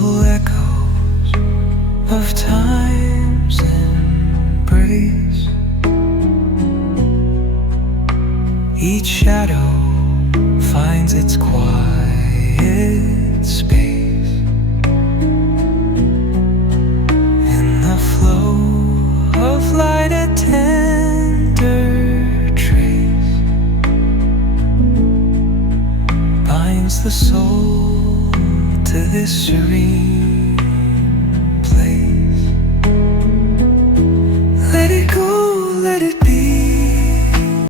Subtle echoes of time's embrace. Each shadow finds its quiet space in the flow of light, a tender trace binds the soul to this serene